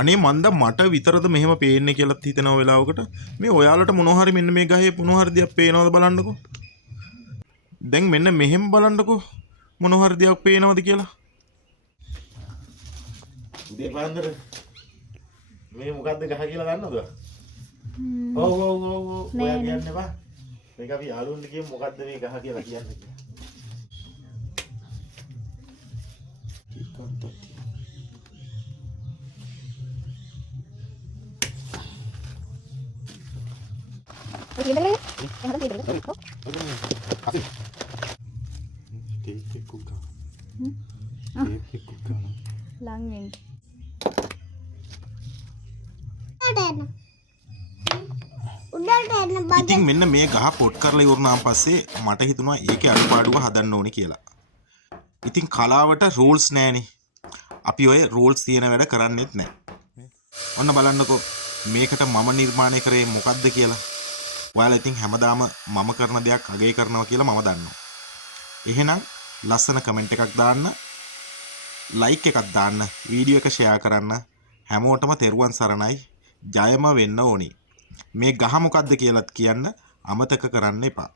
අනේ මන්ද මට විතරද මෙහෙම පේන්නේ කියලාත් හිතෙනවා වෙලාවකට. මේ ඔයාලට මොනවා හරි මෙන්න මේ ගහේ මොනවා හරි දෙයක් පේනවද බලන්නකෝ. දැන් මෙන්න මෙහෙම බලන්නකෝ මොනවා හරි දෙයක් පේනවද කියලා. උදේ පාන්දර මේ මොකද්ද ගහ කියලා දන්නවද? ඔව් ඔයා කියන්නේ බා. මේක අපි යාළුවන්ට කියමු මොකද්ද මේ ගහ කියලා කියන්නේ කියලා. ඉතින් මෙන්න මේ ගහ පොට් කරලා ඉවරනාන් පස්සේ මට හිතුණා ඒකේ අඩුපාඩුව හදන්න ඕනේ කියලා. ඉතින් කලාවට රූල්ස් නැහැනේ. අපි ඔය රූල්ස් තියෙන වැඩ කරන්නේත් නැහැ. ඔන්න බලන්නකෝ මේකට මම නිර්මාණය කරේ මොකද්ද කියලා. ඔයාලා ඉතින් හැමදාම මම කරන දෙයක් අගය කරනවා කියලා මම දන්නවා. එහෙනම් ලස්සන කමෙන්ට් එකක් දාන්න, ලයික් එකක් දාන්න, වීඩියෝ එක ෂෙයා කරන්න. හැමෝටම තෙරුවන් සරණයි. ජයම වෙන්න ඕනේ. මේ ගහ මොකද්ද කියලාත් කියන්න අමතක කරන්න එපා.